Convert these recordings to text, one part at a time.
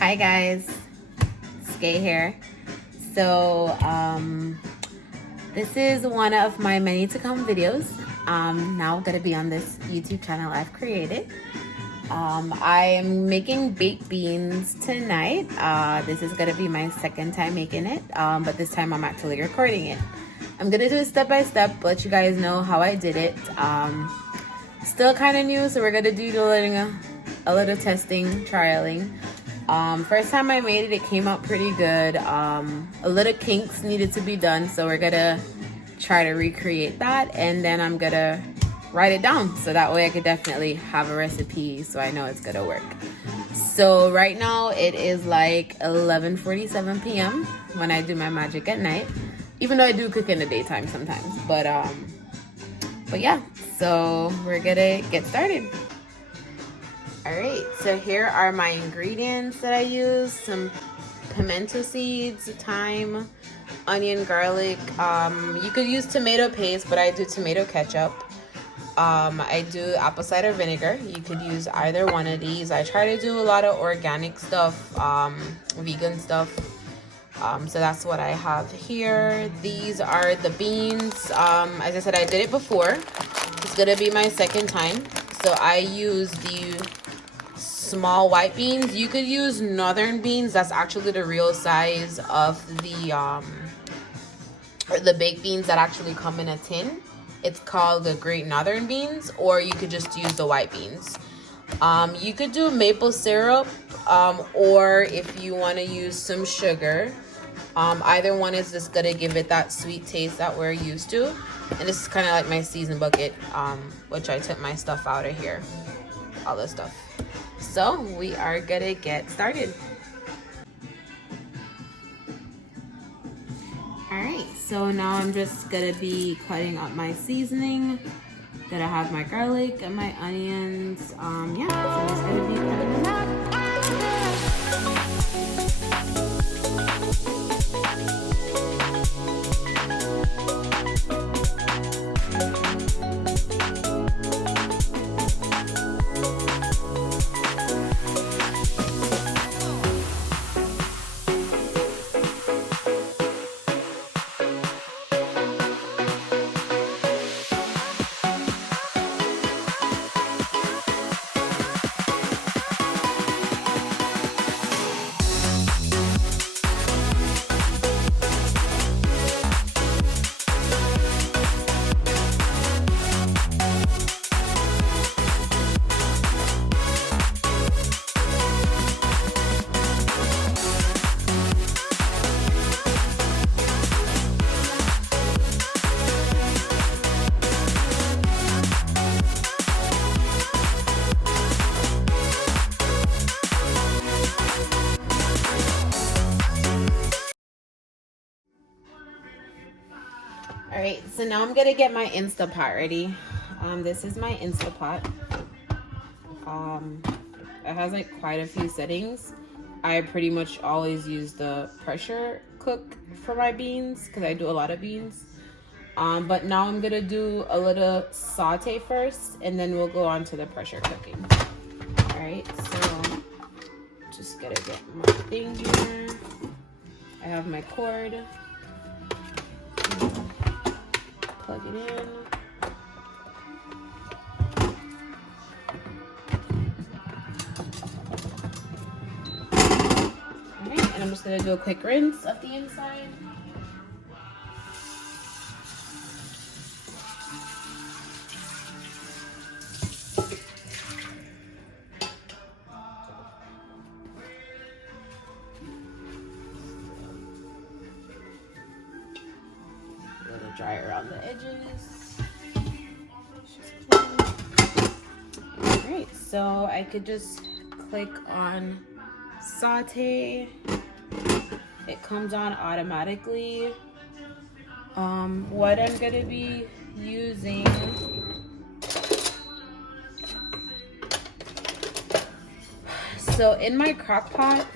Hi guys, Skay here. So this is one of my many to come videos. Now gonna be on this YouTube channel I've created. I am making baked beans tonight. This is gonna be my second time making it, but this time I'm actually recording it. I'm gonna do it step by step, let you guys know how I did it. Still kind of new, so we're gonna do a little testing, trialing. First time I made it, it came out pretty good. A little kinks needed to be done, so we're gonna try to recreate that, and then I'm gonna write it down so that way I could definitely have a recipe so I know it's gonna work. So right now it is like 11:47 p.m. when I do my magic at night, even though I do cook in the daytime sometimes. But yeah, so we're gonna get started. All right, so here are my ingredients that I use: some pimento seeds, thyme, onion, garlic. You could use tomato paste, but I do tomato ketchup. I do apple cider vinegar. You could use either one of these. I try to do a lot of organic stuff, vegan stuff. So that's what I have here. These are the beans. As I said, I did it before. It's gonna be my second time. So I use the small white beans. You could use northern beans. That's actually the real size of the baked beans that actually come in a tin. It's called the Great Northern beans, or you could just use the white beans. You could do maple syrup, or if you want to use some sugar. Either one is just gonna give it that sweet taste that we're used to. And this is kind of like my season bucket, which I took my stuff out of here, all this stuff. So we are gonna get started. All right, so now I'm just gonna be cutting up my seasoning. Gonna have my garlic and my onions. Yeah, so I'm just gonna be cutting them up. All right, so now I'm gonna get my Instapot ready. This is my Instapot. It has like quite a few settings. I pretty much always use the pressure cook for my beans because I do a lot of beans. But now I'm gonna do a little saute first, and then we'll go on to the pressure cooking. All right, so just gotta get my thing here. I have my cord. Plug it in. Alright, and I'm just gonna do a quick rinse of the inside. Dry around the edges. Alright, so I could just click on saute. It comes on automatically. What I'm gonna be using so in my crock pot,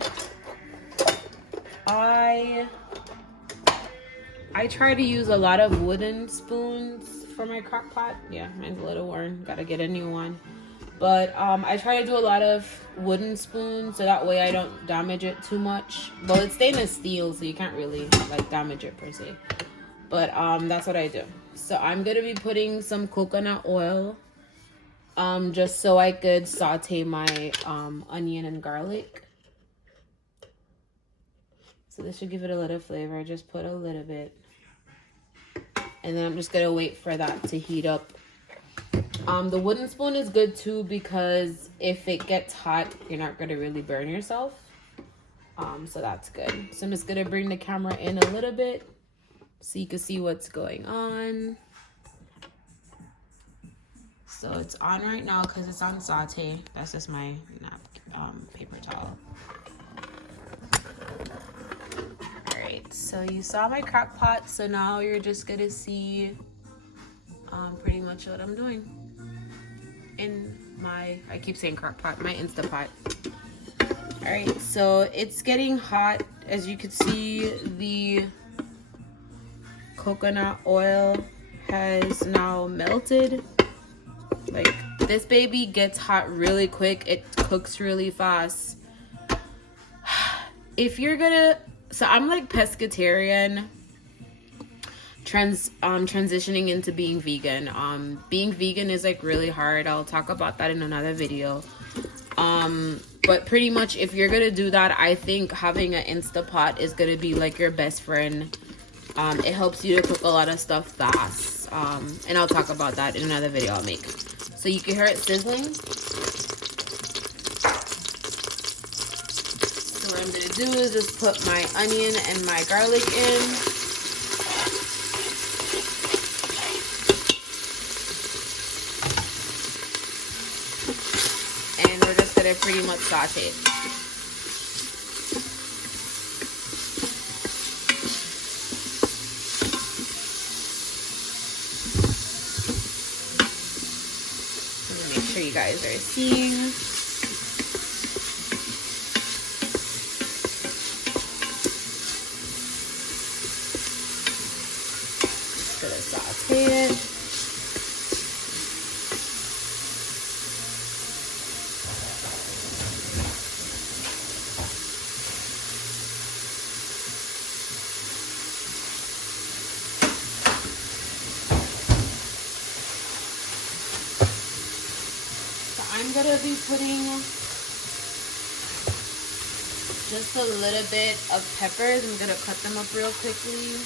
I try to use a lot of wooden spoons for my crock pot. Yeah, mine's a little worn. Gotta get a new one. But I try to do a lot of wooden spoons so that way I don't damage it too much. Well, it's stainless steel, so you can't really like damage it per se. But that's what I do. So I'm gonna be putting some coconut oil just so I could saute my onion and garlic. So this should give it a little flavor. Just put a little bit. And then I'm just gonna wait for that to heat up. The wooden spoon is good too because if it gets hot, you're not gonna really burn yourself. So that's good. So I'm just gonna bring the camera in a little bit so you can see what's going on. So it's on right now because it's on saute. That's just my paper towel. Alright, so you saw my crock pot, so now you're just gonna see pretty much what I'm doing in my, I keep saying crock pot, my Instapot. Alright, so it's getting hot. As you can see, the coconut oil has now melted. Like, this baby gets hot really quick. It cooks really fast. If you're gonna, so I'm like pescatarian, transitioning into being vegan. Being vegan is like really hard. I'll talk about that in another video. But pretty much if you're gonna do that, I think having an Instapot is gonna be like your best friend. It helps you to cook a lot of stuff fast. And I'll talk about that in another video I'll make. So you can hear it sizzling. So what I'm gonna do is just put my onion and my garlic in. And we're just gonna pretty much saute it. Make sure you guys are seeing. Just gonna saute it. I'm gonna be putting just a little bit of peppers. I'm gonna cut them up real quickly.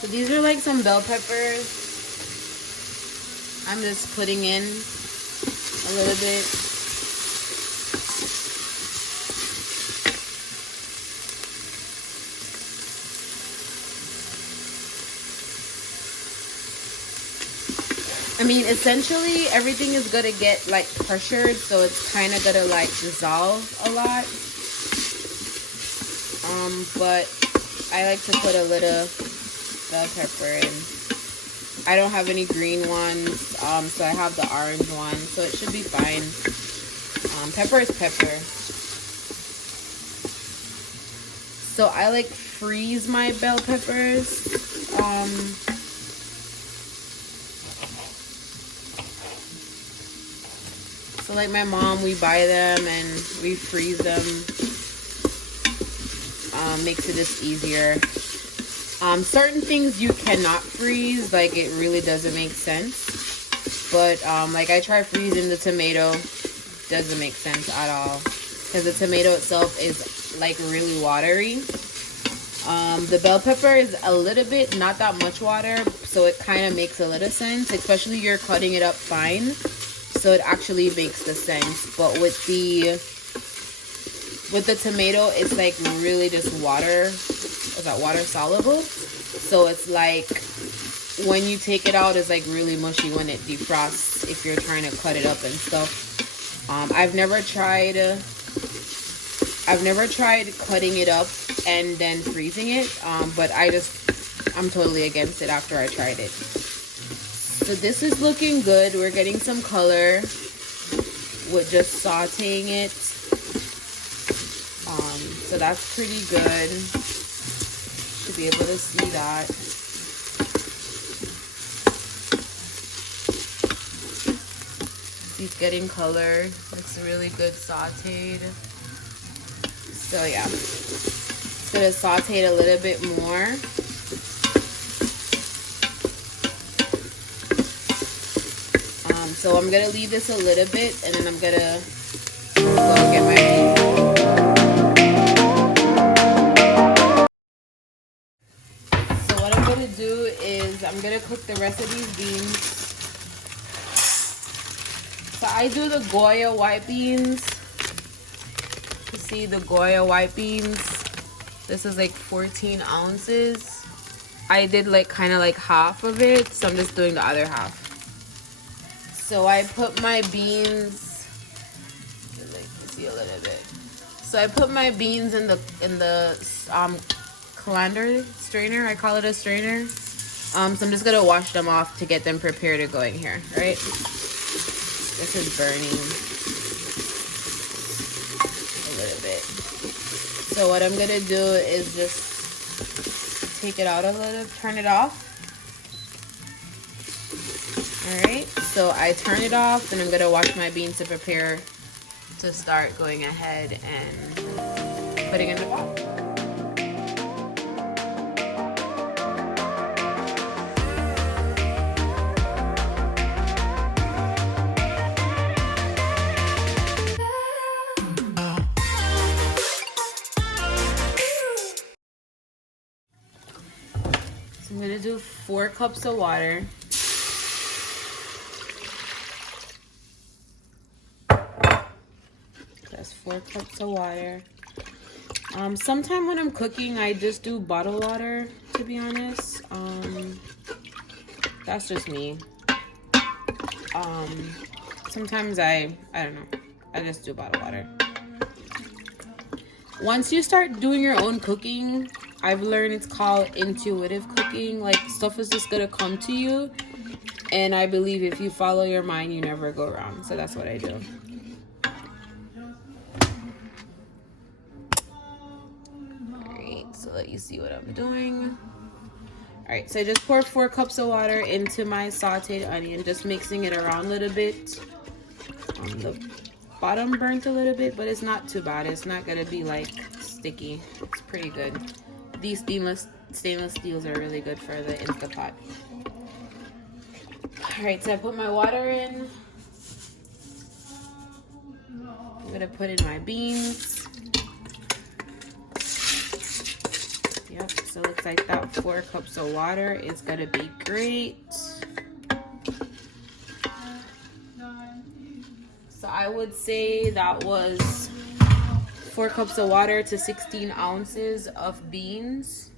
So these are like some bell peppers. I'm just putting in a little bit. I mean, essentially everything is gonna get like pressured, so it's kind of gonna like dissolve a lot. But I like to put a little bell pepper in. I don't have any green ones, so I have the orange one, so it should be fine. Pepper is pepper. So I like freeze my bell peppers. So like my mom, we buy them and we freeze them. Makes it just easier. Certain things you cannot freeze, like it really doesn't make sense. But like I try freezing the tomato, doesn't make sense at all because the tomato itself is like really watery. The bell pepper is a little bit, not that much water, so it kind of makes a little sense, especially you're cutting it up fine. so it actually makes the sense. But with the tomato, it's like really just water. Is that water soluble? So it's like when you take it out, it's like really mushy when it defrosts if you're trying to cut it up and stuff. I've never tried cutting it up and then freezing it, but I'm totally against it after I tried it. So this is looking good. We're getting some color with just sauteing it. So that's pretty good. Should be able to see that. He's getting color. Looks really good sauteed. So yeah, just gonna saute it a little bit more. So I'm gonna leave this a little bit, and then I'm gonna go and get my beans. So what I'm gonna do is I'm gonna cook the rest of these beans. So I do the Goya white beans. You see the Goya white beans. This is like 14 ounces. I did like kind of like half of it, so I'm just doing the other half. So I put my beans, like you see a little bit. So I put my beans in the colander strainer. I call it a strainer. So I'm just gonna wash them off to get them prepared to go in here, right? This is burning a little bit. So what I'm gonna do is just take it out a little, turn it off. Alright, so I turn it off, and I'm gonna wash my beans to prepare to start going ahead and putting in the pot. So I'm gonna do 4 cups of water. That's 4 cups of water. Sometimes when I'm cooking, I just do bottled water, to be honest. That's just me. Sometimes I don't know. I just do bottled water. Once you start doing your own cooking, I've learned it's called intuitive cooking. Like, stuff is just gonna come to you. And I believe if you follow your mind, you never go wrong. So that's what I do. So let you see what I'm doing. All right, so I just poured 4 cups of water into my sauteed onion, just mixing it around a little bit. The bottom burnt a little bit, but it's not too bad. It's not gonna be like sticky. It's pretty good. These stainless steels are really good for the Instapot. All right, so I put my water in. I'm gonna put in my beans. Yep, so it looks like that 4 cups of water is gonna be great. So I would say that was 4 cups of water to 16 ounces of beans.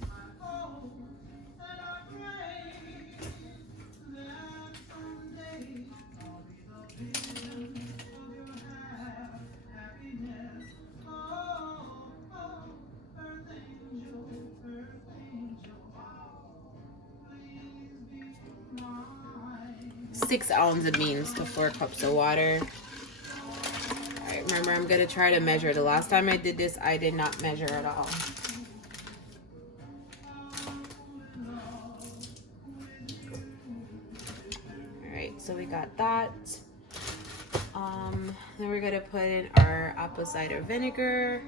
Six ounces of beans to 4 cups of water. Alright, remember, I'm gonna try to measure. The last time I did this, I did not measure at all. Alright, so we got that. Then we're gonna put in our apple cider vinegar.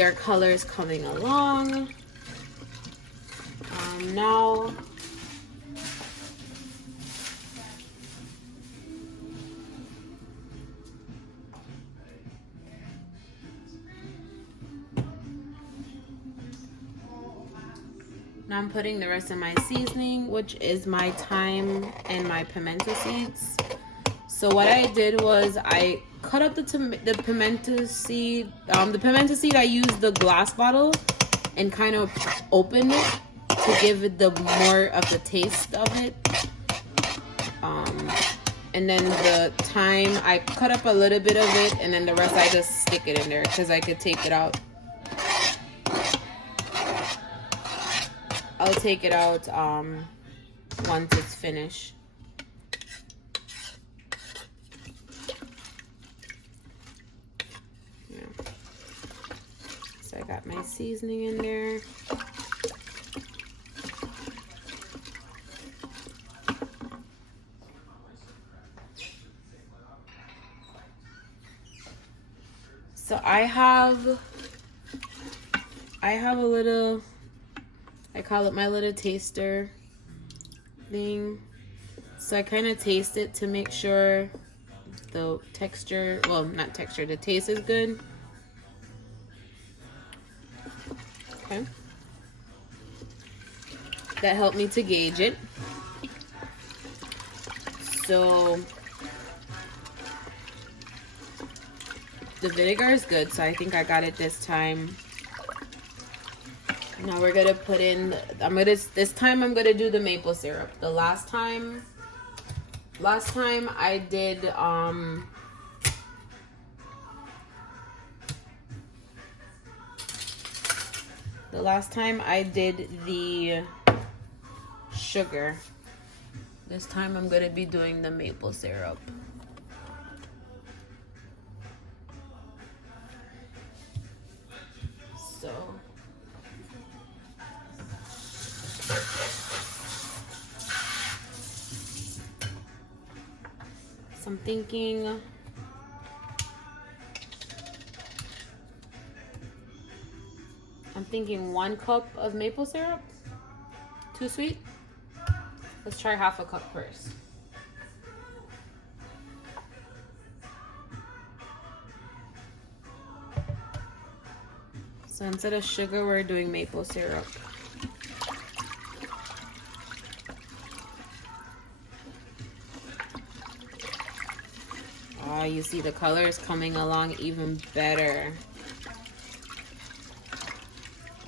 see our colors coming along. Now I'm putting the rest of my seasoning, which is my thyme and my pimento seeds. So what I did was I cut up the pimento seed. The pimento seed, I used the glass bottle and kind of opened it to give it the more of the taste of it. And then the thyme, I cut up a little bit of it, and then the rest I just stick it in there because I could take it out. I'll take it out once it's finished. Yeah. So I got my seasoning in there. So I have a little, I call it my little taster thing. So I kind of taste it to make sure the texture, well, not texture, the taste is good. Okay. That helped me to gauge it. So the vinegar is good, so I think I got it this time. Now we're gonna put in, this time I'm gonna do the maple syrup. The last time I did, the sugar. This time I'm gonna be doing the maple syrup. So I'm thinking 1 cup of maple syrup. Too sweet? Let's try half a cup first. So instead of sugar, we're doing maple syrup. Oh, you see the color is coming along even better.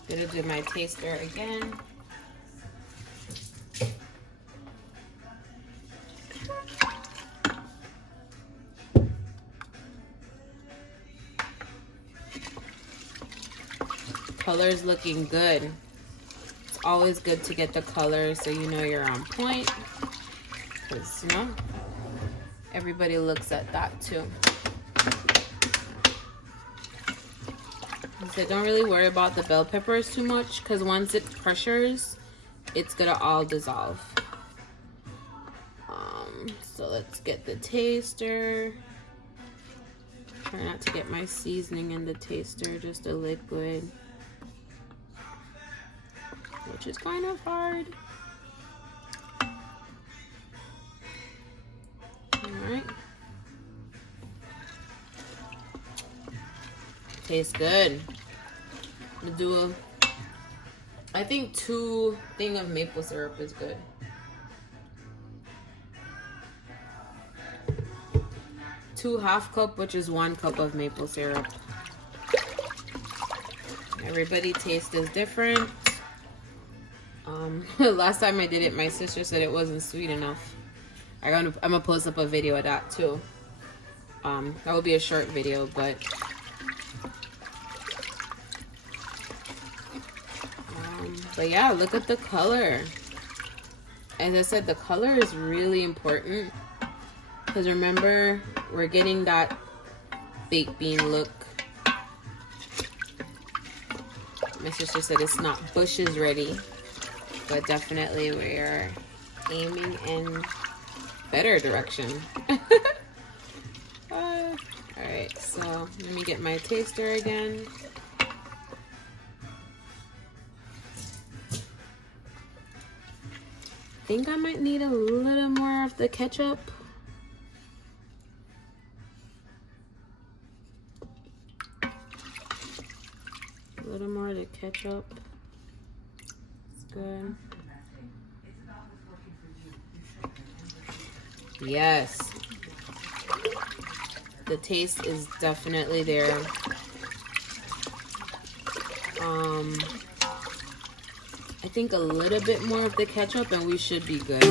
Gonna do my taster again. Color's looking good. It's always good to get the color so you know you're on point. Because, you know, everybody looks at that too. So don't really worry about the bell peppers too much, because once it pressures, it's gonna all dissolve. So let's get the taster. Try not to get my seasoning in the taster, just a liquid, which is kind of hard. Alright. Tastes good. I'm gonna do I think 2 things of maple syrup is good. Two half cup, which is 1 cup of maple syrup. Everybody taste is different. Last time I did it, my sister said it wasn't sweet enough. I'm gonna post up a video of that too. That will be a short video, but yeah, look at the color. As I said, the color is really important, because remember, we're getting that baked bean look. My sister said it's not bushes ready, but definitely we are aiming in better direction. Alright, so let me get my taster again. think I might need a little more of the ketchup. A little more of the ketchup. It's good. Yes. The taste is definitely there. I think a little bit more of the ketchup and we should be good.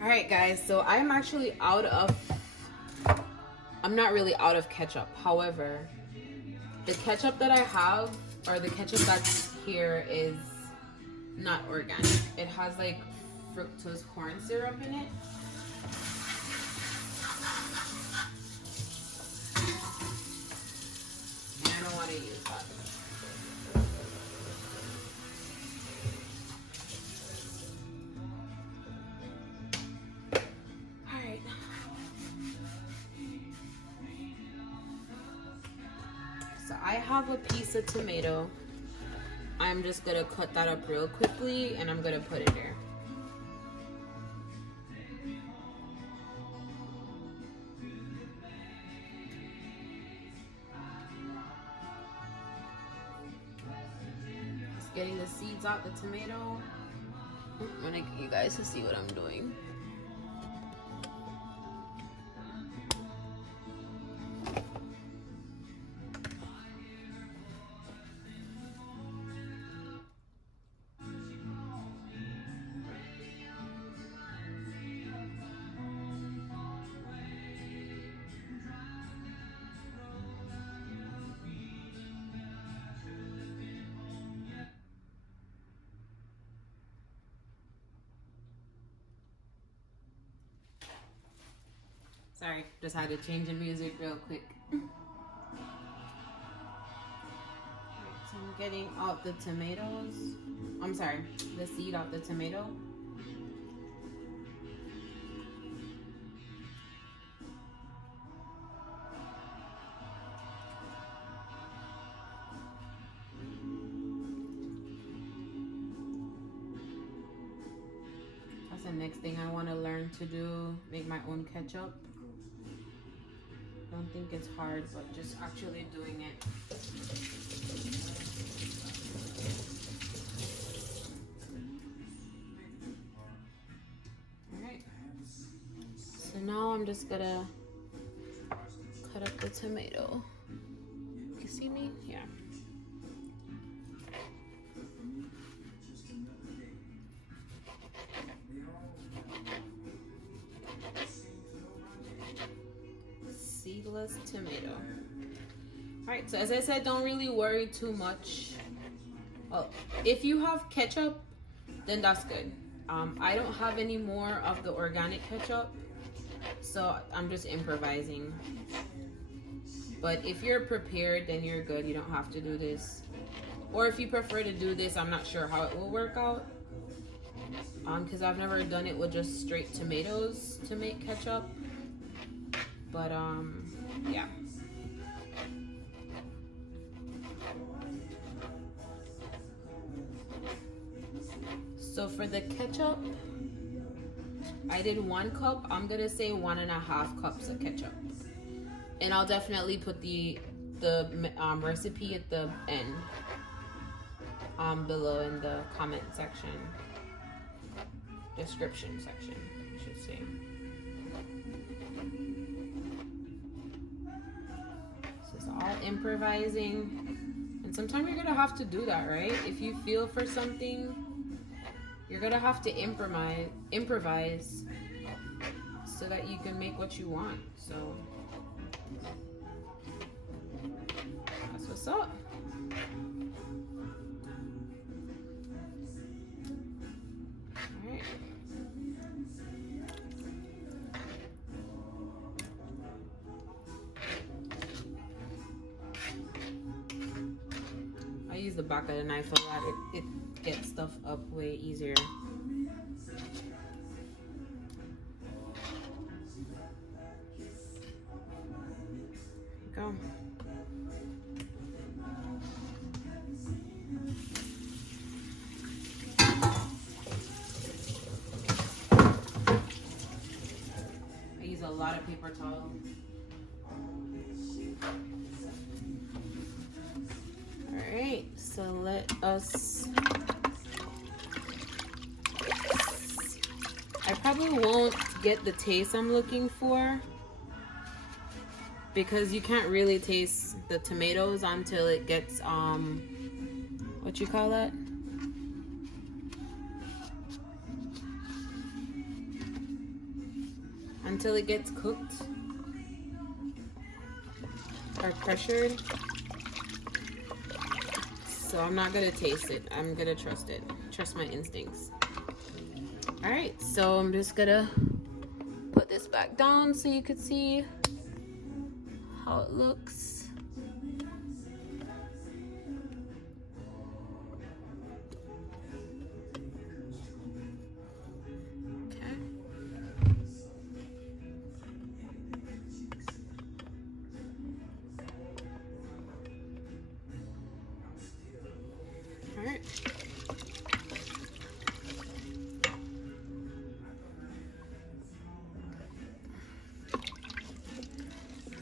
Alright guys, so I'm actually I'm not really out of ketchup. However, the ketchup that I have, or the ketchup that's here, is not organic. It has like fructose corn syrup in it. And I don't want to use that. Alright. So I have a piece of tomato. I'm just gonna cut that up real quickly and I'm gonna put it there. Just getting the seeds out the tomato. I'm gonna get you guys to see what I'm doing. Sorry, just had to change the music real quick. Right, so I'm getting out the tomatoes. I'm sorry, the seed out the tomato. That's the next thing I want to learn to do, make my own ketchup. Don't think it's hard, but just actually doing it. Alright. So now I'm just gonna cut up the tomato. You see me? Yeah. Seedless tomato. Alright, so as I said, don't really worry too much. Well, if you have ketchup, then that's good. I don't have any more of the organic ketchup, so I'm just improvising. But if you're prepared, then you're good. You don't have to do this. Or if you prefer to do this, I'm not sure how it will work out. Because I've never done it with just straight tomatoes to make ketchup. But yeah. So for the ketchup, I did 1 cup. I'm gonna say 1.5 cups of ketchup, and I'll definitely put the recipe at the end, below in the comment section, description section, I should say. This is all improvising, and sometimes you're gonna have to do that, right? If you feel for something, you're gonna have to improvise so that you can make what you want. So that's what's up. All right. I use the back of the knife a lot. It gets stuff up way easier. Go. use a lot of paper towel. Alright, so let us... I probably won't get the taste I'm looking for because you can't really taste the tomatoes until it gets, what you call that? Until it gets cooked or pressured. So I'm not gonna taste it. I'm gonna trust it. Trust my instincts. All right, so I'm just gonna put this back down so you could see how it looks. Okay. All right.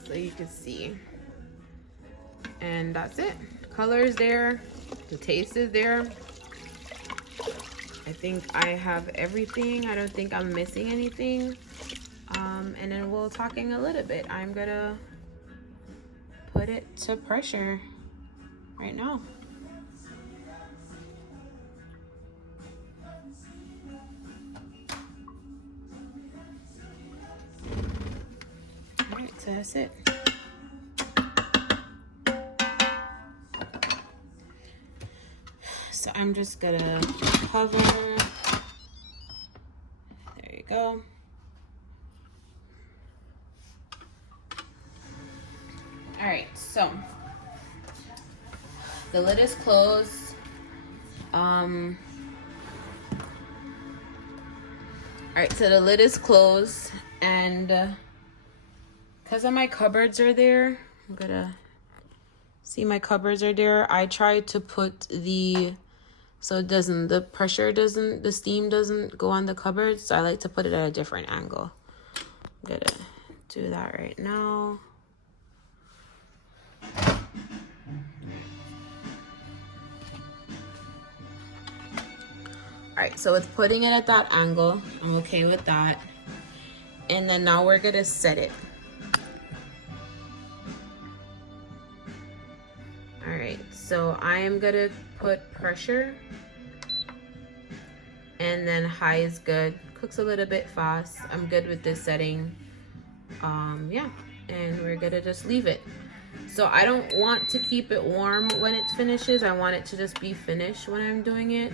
So you can see, and that's it. Color is there, the taste is there. I think I have everything. I don't think I'm missing anything. And then we'll talking a little bit. I'm gonna put it to pressure right now. Alright, so that's it. So I'm just gonna cover. There you go. Alright, so the lid is closed. Alright, so the lid is closed, and because of my cupboards are there, I'm gonna see my cupboards are there. I tried to put the, so it doesn't, the pressure doesn't, the steam doesn't go on the cupboards. So I like to put it at a different angle. I'm gonna do that right now. All right, so with putting it at that angle, I'm okay with that. And then now we're gonna set it. All right, so I am gonna put pressure, and then high is good. Cooks a little bit fast. I'm good with this setting. Yeah, and we're gonna just leave it. So I don't want to keep it warm when it finishes. I want it to just be finished when I'm doing it.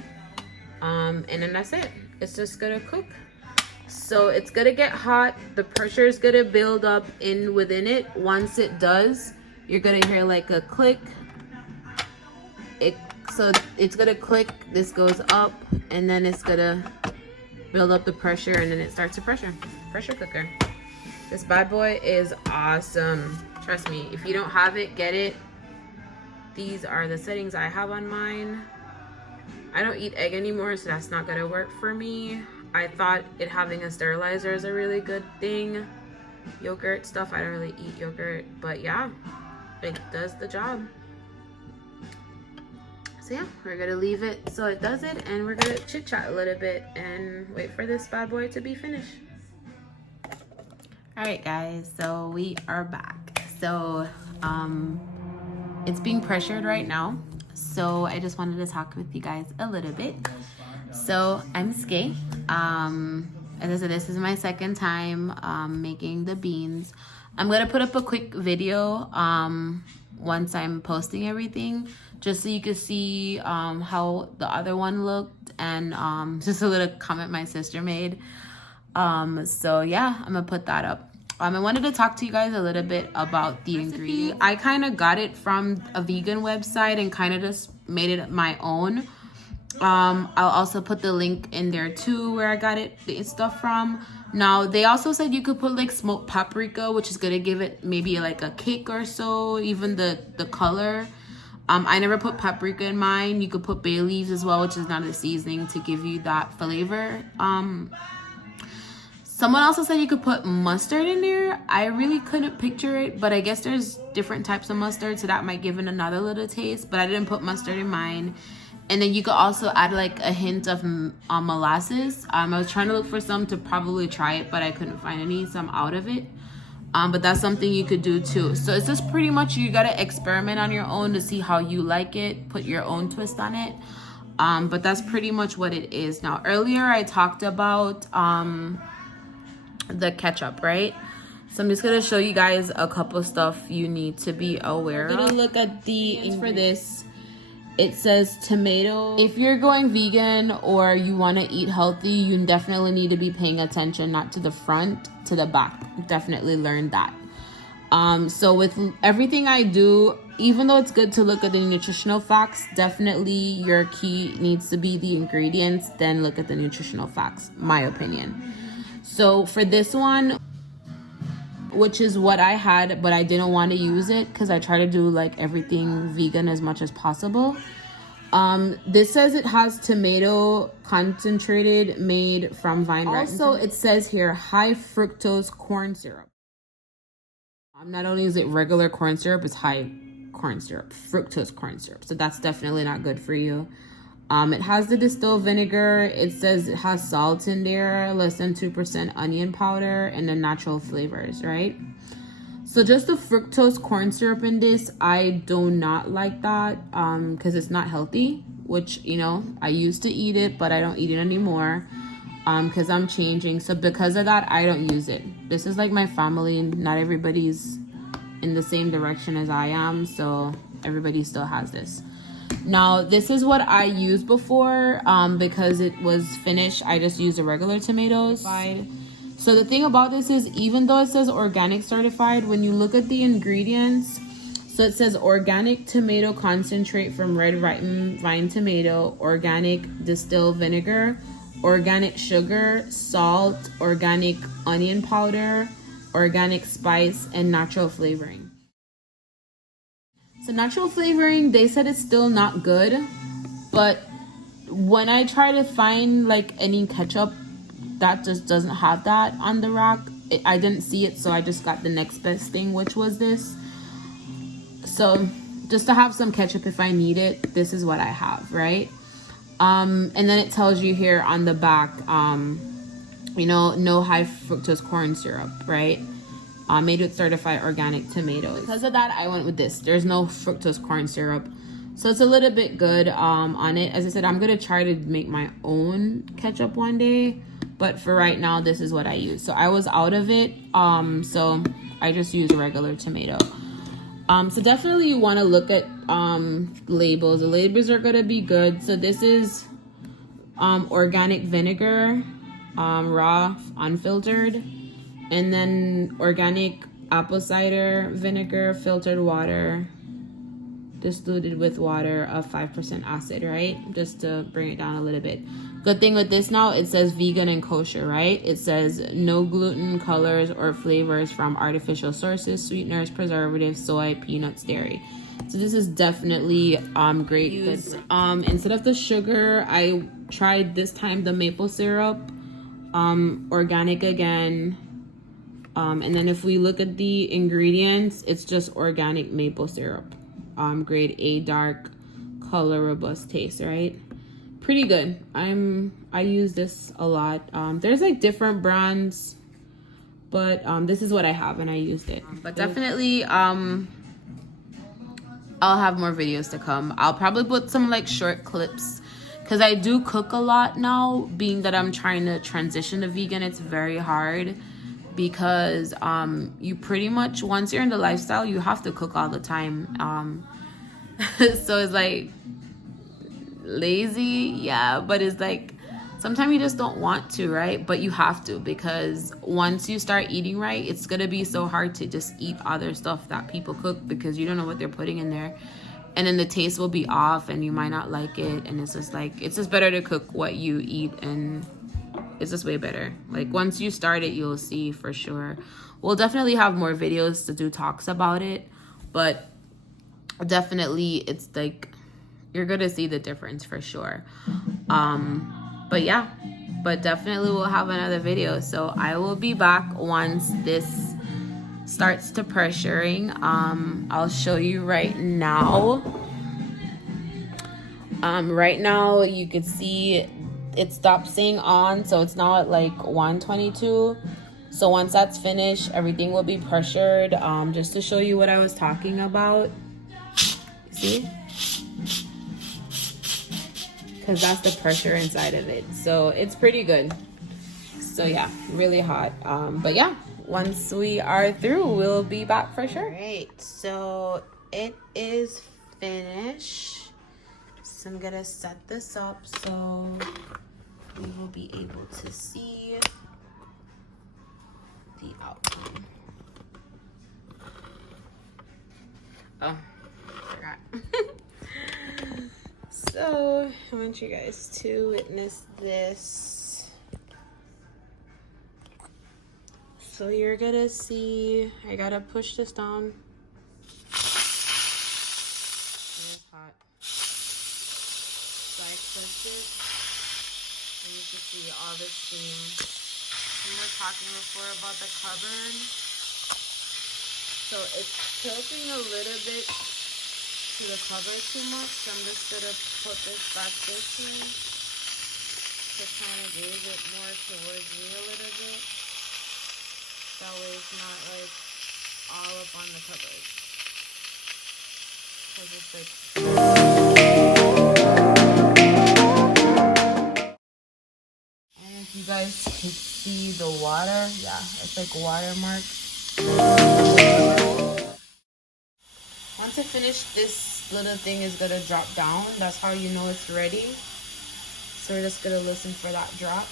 And then that's it. It's just gonna cook. So it's gonna get hot. The pressure is gonna build up within it. Once it does, you're gonna hear like a click. So it's gonna click. This goes up, and then it's gonna build up the pressure, and then it starts to pressure cooker. This bad boy is awesome. Trust me. If you don't have it, get it. These are the settings I have on mine. I don't eat egg anymore, so that's not gonna work for me. I thought it having a sterilizer is a really good thing. Yogurt stuff, I don't really eat yogurt, but yeah, it does the job. So yeah, we're gonna leave it so it does it, and we're gonna chit chat a little bit and wait for this bad boy to be finished. All right, guys, so we are back. So it's being pressured right now. So I just wanted to talk with you guys a little bit. So I'm Skay. As I said, this is my second time making the beans. I'm gonna put up a quick video once I'm posting everything, just so you can see how the other one looked, and just a little comment my sister made. So yeah, I'm gonna put that up. I wanted to talk to you guys a little bit about the ingredients. I kind of got it from a vegan website and kind of just made it my own. I'll also put the link in there too where I got the stuff from. Now they also said you could put like smoked paprika, which is gonna give it maybe like a kick or so, even the color. I never put paprika in mine. You could put bay leaves as well, which is not a seasoning, to give you that flavor. Someone also said you could put mustard in there. I really couldn't picture it, but I guess there's different types of mustard, so that might give it another little taste, but I didn't put mustard in mine. And then you could also add like a hint of molasses. I was trying to look for some to probably try it, but I couldn't find any, so I'm out of it. But that's something you could do too. So it's just pretty much, you gotta experiment on your own to see how you like it, put your own twist on it. But that's pretty much what it is. Now, earlier I talked about the ketchup, right? So I'm just gonna show you guys a couple stuff you need to be aware of. I'm gonna look at the ingredients for this. It says tomato. If you're going vegan or you want to eat healthy, you definitely need to be paying attention, not to the front, to the back. Definitely learn that. So with everything I do, even though it's good to look at the nutritional facts, definitely your key needs to be the ingredients, then look at the nutritional facts, my opinion. So for this one, which is what I had, but I didn't want to use it because I try to do like everything vegan as much as possible. This says it has tomato concentrated made from vine ripe. Also, it says here high fructose corn syrup. Not only is it regular corn syrup, it's high corn syrup, fructose corn syrup. So that's definitely not good for you. It has the distilled vinegar. It says it has salt in there, less than 2% onion powder, and the natural flavors, right? So just the fructose corn syrup in this, I do not like that because it's not healthy, which, you know, I used to eat it, but I don't eat it anymore because I'm changing. So because of that, I don't use it. This is like my family. Not everybody's in the same direction as I am, so everybody still has this. Now, this is what I used before because it was finished. I just used the regular tomatoes. So the thing about this is, even though it says organic certified, when you look at the ingredients, so it says organic tomato concentrate from red ripened vine tomato, organic distilled vinegar, organic sugar, salt, organic onion powder, organic spice, and natural flavoring. So natural flavoring, they said it's still not good, but when I try to find like any ketchup that just doesn't have that on the rack, I didn't see it, so I just got the next best thing, which was this. So just to have some ketchup if I need it, this is what I have, right? And then it tells you here on the back, you know, no high fructose corn syrup, right? Made with certified organic tomatoes. Because of that, I went with this. There's no fructose corn syrup, so it's a little bit good on it. As I said, I'm gonna try to make my own ketchup one day, but for right now, this is what I use. So I was out of it, so I just use a regular tomato. So definitely you want to look at labels. The labels are gonna be good. So this is organic vinegar, raw, unfiltered. And then organic apple cider vinegar, filtered water, diluted with water of 5% acid, right? Just to bring it down a little bit. Good thing with this now, it says vegan and kosher, right? It says no gluten, colors, or flavors from artificial sources, sweeteners, preservatives, soy, peanuts, dairy. So this is definitely great. Instead of the sugar, I tried this time the maple syrup, organic again. And then if we look at the ingredients, it's just organic maple syrup, grade A, dark, color, robust taste, right? Pretty good. I use this a lot. There's like different brands, but this is what I have and I used it. But definitely I'll have more videos to come. I'll probably put some like short clips because I do cook a lot now. Being that I'm trying to transition to vegan, it's very hard. Because you pretty much, once you're in the lifestyle, you have to cook all the time. So it's like lazy, yeah, but it's like sometimes you just don't want to, right? But you have to, because once you start eating right, it's gonna be so hard to just eat other stuff that people cook because you don't know what they're putting in there, and then the taste will be off and you might not like it. And it's just like, it's just better to cook what you eat, and it's just way better. Like once you start it, you'll see for sure. We'll definitely have more videos to do talks about it, but definitely it's like you're gonna see the difference for sure. But yeah, but definitely we'll have another video. So I will be back once this starts to pressuring. I'll show you right now. Right now you can see it stopped saying on, so it's now at like 122. So once that's finished, everything will be pressured. Just to show you what I was talking about. See? Because that's the pressure inside of it. So it's pretty good. So yeah, really hot. But yeah, once we are through, we'll be back for sure. All right, so it is finished. So I'm gonna set this up so we will be able to see the outcome. Oh, forgot. So I want you guys to witness this. So you're gonna see, I gotta push this down. It's hot. So I pushed it, and you can see all the steam. We were talking before about the cupboard. So it's tilting a little bit to the cover too much, so I'm just gonna put this back this way to kind of gaze it more towards me a little bit. That way it's not like all up on the cupboard. Cause it's like. And if you guys can see the water, yeah, it's like watermark. Once I finish, this little thing is gonna drop down. That's how you know it's ready. So we're just gonna listen for that drop.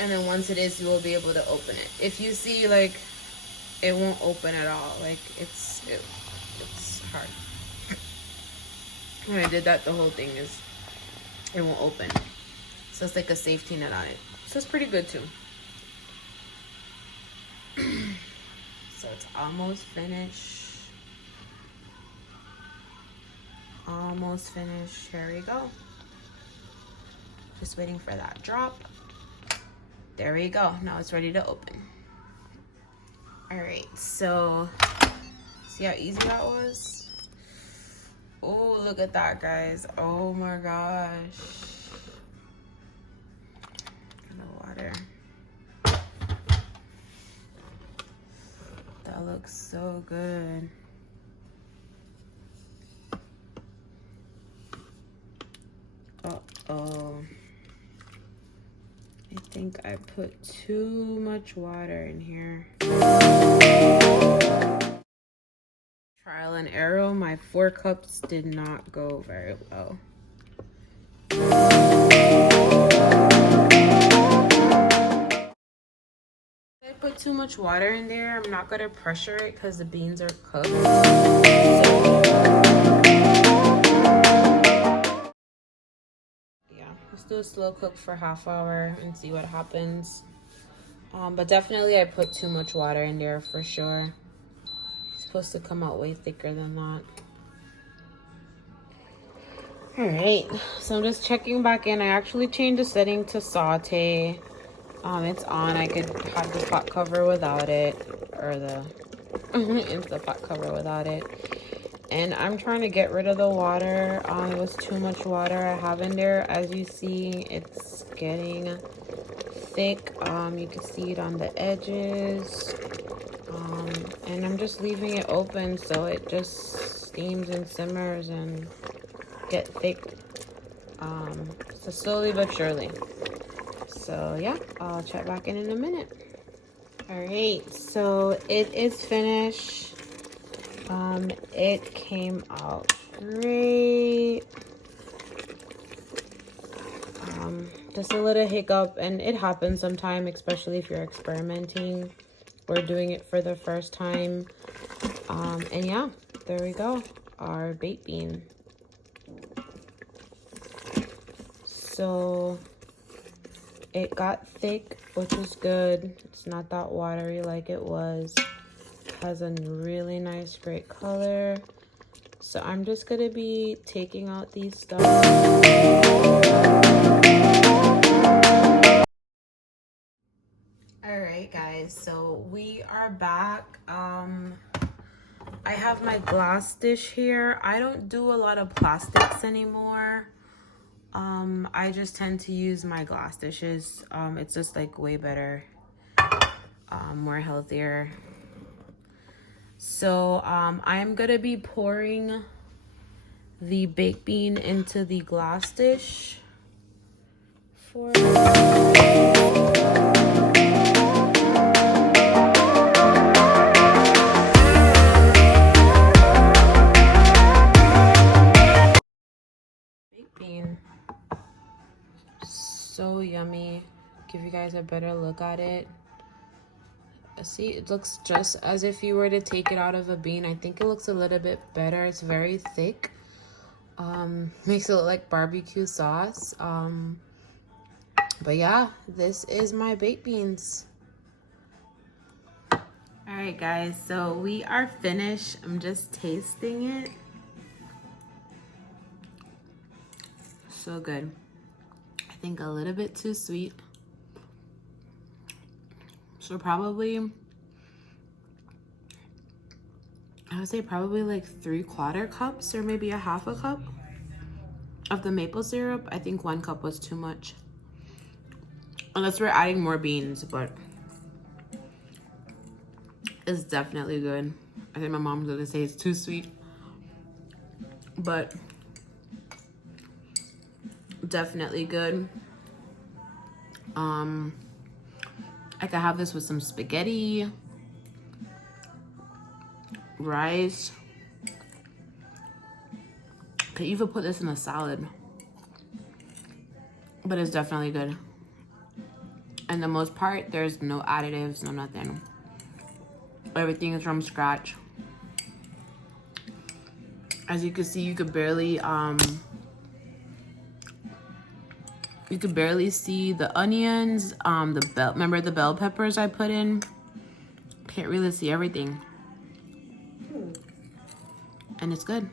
And then once it is, you will be able to open it. If you see like it won't open at all, like it's hard. When I did that, the whole thing is it won't open. So it's like a safety net on it. So it's pretty good too. So it's almost finished. Almost finished. Here we go. Just waiting for that drop. There we go. Now it's ready to open. All right, so see how easy that was? Oh, look at that, guys. Oh my gosh. The water. That looks so good. Uh-oh. I think I put too much water in here. Trial and error, my 4 cups did not go very well. I put too much water in there. I'm not gonna pressure it because the beans are cooked. Let's do a slow cook for half hour and see what happens. But definitely I put too much water in there for sure. It's supposed to come out way thicker than that. All right, so I'm just checking back in. I actually changed the setting to saute. It's on. I could have the pot cover without it, or the Instant Pot cover without it. And I'm trying to get rid of the water. It was too much water I have in there. As you see, it's getting thick. You can see it on the edges. And I'm just leaving it open so it just steams and simmers and get thick. So slowly but surely. So yeah, I'll check back in a minute. All right, so it is finished. It came out great. Just a little hiccup, and it happens sometime, especially if you're experimenting or doing it for the first time. And yeah, there we go, our baked bean. So it got thick, which is good. It's not that watery like it was. Has a really nice great color. So I'm just gonna be taking out these stuff. guys, so we are back. I have my glass dish here. I don't do a lot of plastics anymore. I just tend to use my glass dishes. It's just like way better, more healthier. So I'm gonna be pouring the baked bean into the glass dish for baked bean. So yummy. Give you guys a better look at it. See, it looks just as if you were to take it out of a bean. I think it looks a little bit better. It's very thick. Makes it look like barbecue sauce. But yeah, this is my baked beans. All right, guys, so we are finished. I'm just tasting it. So good. I think a little bit too sweet. So probably, I would say probably like 3/4 cups or maybe a 1/2 cup of the maple syrup. I think 1 cup was too much. Unless we're adding more beans, but it's definitely good. I think my mom's gonna say it's too sweet, but definitely good. I could have this with some spaghetti, rice. Could even put this in a salad, but it's definitely good. And the most part, there's no additives, no nothing. Everything is from scratch. As you can see, you could barely see the onions, remember the bell peppers I put in? Can't really see everything. And it's good.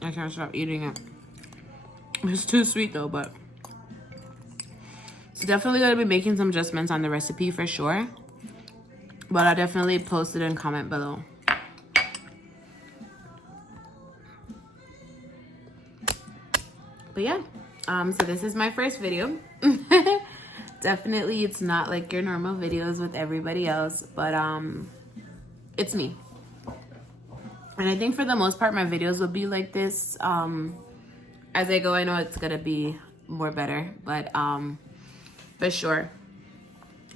I can't stop eating it. It's too sweet though, but. So definitely gonna be making some adjustments on the recipe for sure. But I'll definitely post it and comment below. But yeah, so this is my first video. Definitely it's not like your normal videos with everybody else, but it's me. And I think for the most part my videos will be like this. As I go, I know it's gonna be more better, but for sure.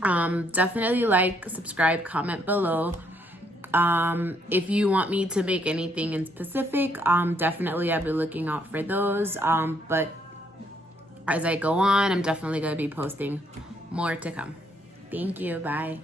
Definitely like, subscribe, comment below. If you want me to make anything in specific, definitely I'll be looking out for those. But as I go on, I'm definitely going to be posting more to come. Thank you. Bye.